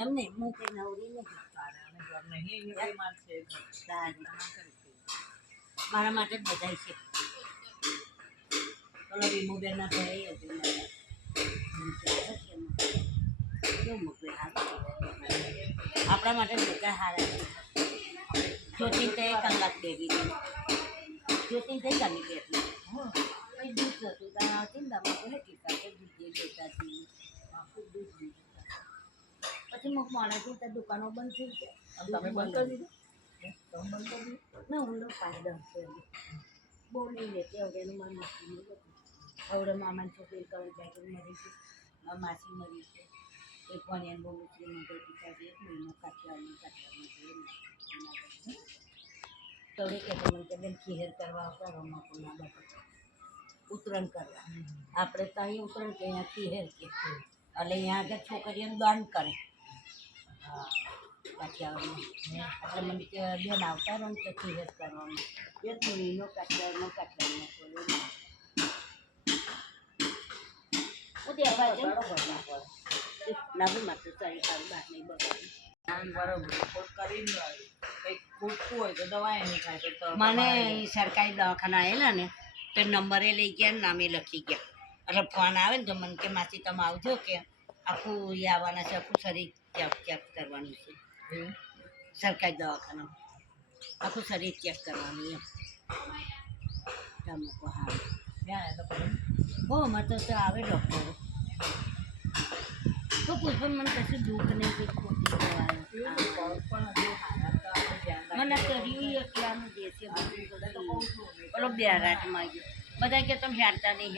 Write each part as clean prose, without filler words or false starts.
એમ નહીં હું કંઈ નવરી નહીં. મારા માટે જ બધા છે. પેલો રીમુબેનના ભાઈ હતું કેવું મોકલે આપણા માટે બધા હારા છે. જ્યોતિન તે કલાક બેગી જ્યોતિન કઈ કામી બેઠી કઈ દૂધ હતું ત્યાં આવતી ને તમે કોને કીધા કે દૂધ લેતા હતી આખું દૂધ લીધું. પછી મુખ માણસથી ત્યાં દુકાનો બંધ થઈ ગયા. તમે બંધ કરી દીધું? તમે બંધ કરી દીધું? ના હું લોકો ફાયદો હશે બહુ નહીં લેતી હવે એનું મારું નક્કી નહીં લેતું. હવે મામાની છોકરી કવિ બેઠી મરી છે, માસી મરી છે, એક વણિયાન બહુ મુસ્લિમ મંદિર પિતાજી 1 મહિનો કાઠિયાવાડની તોડે કે મને કે બેન ખીહેર કરવા આવતા રમાપુરના બાપા ઉત્તરાયણ કરવા. આપણે તો અહીં ઉત્તરાયણ કે અહીંયા ખીહેર કે એટલે અહીંયા આગળ છોકરીઓને દાન કરે કાઠિયાવાડમાં. એટલે મને કે બેન આવતા રહો ને તો ખીહેર કરવામાં 1 મહિનો કાઠિયાવાડમાં નાભી માત્ર સારી સારું બહાર નહીં બગાડી. મને સરકારી દવાખાના આવેલા ને તો નંબરે લઈ ગયા ને નામે લખી ગયા. એટલે ફોન આવે ને તો મને કે માસી તમે આવજો કે આખું એ આવવાના છે, આખું શરીર ચેક કરવાનું છે. સરકારી દવાખાના આખું શરીર ચેક કરવાનું એમ. તમે કહો હા હો અમારે તો આવે ડૉક્ટરો તો પૂછો મને કશું દુઃખ નહીં કંઈ ખોટી મને કર્યું એકલાનું જે છે પેલો બેરાટમાં ગયો બધા કે તમે હેડતા નહીં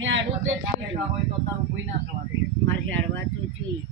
હેડું તો મારે હેડવા તો જોઈએ